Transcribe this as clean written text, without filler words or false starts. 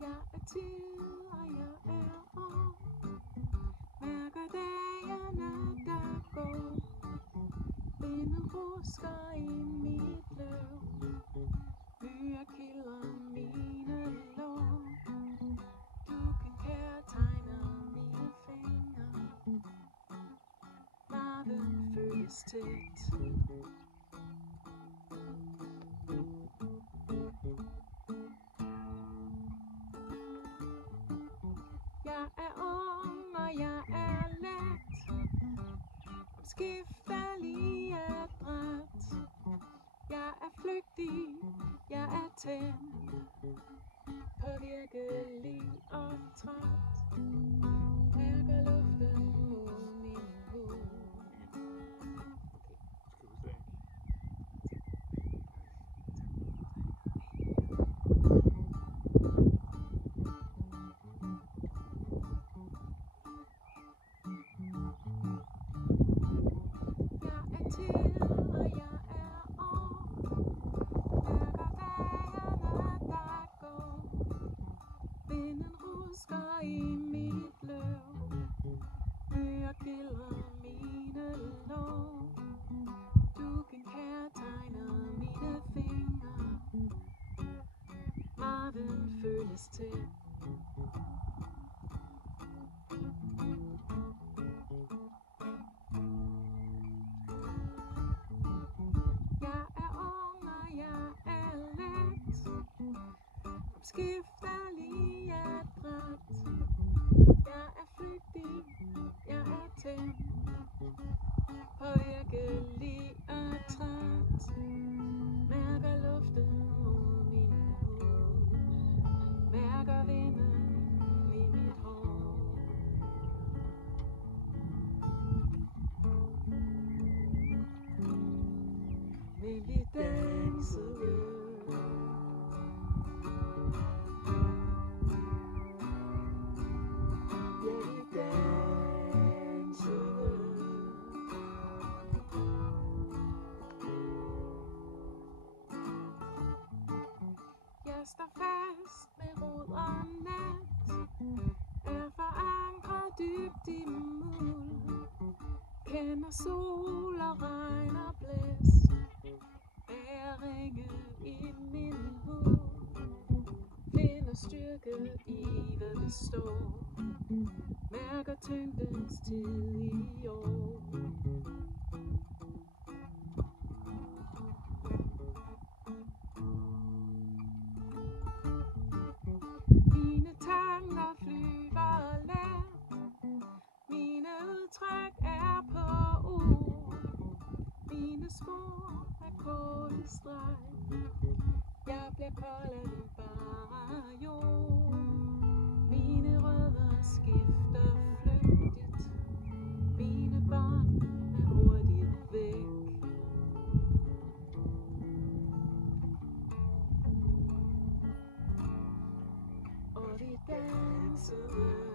Jeg er til, og jeg er år. Mærker dagene, der går. Vinden rusker i mit løv. Byer kilder mine lår. Du kan kærtegne mine fingre. Varmen føles tæt. Jeg er ung, og jeg er let. Omskiftelige adræt. Jeg er flygtig, jeg er tændt. Påvirkelig og træt. Mærker luften mod min hud. Rusker i mit løv. Byer kilder mine lår. Du kan kærtegne mine fingre. Varmen føles tæt. Jeg er ung, og jeg er let. Omskiftelige adræt. Jeg er flygtig, jeg er tændt. Påvirkelig og træt. Mærker luften mod min hud. Mærker vinden i mit hår. Men vi dansede. Jeg står fast med rod og nat. Er forankret dybt i muld. Kender sol og regn og blæst. Ringe i min hud. Finder styrke i hvad består. Mærker tyngdens tid i år. Mine tanker flyver let. Mine udtræk er på ord. Mine spor er korte streg. Jeg bliver kold af det bare jord. Mine rødder skifter flygtigt. Mine bånd er hurtigt væk. Og vi dansede.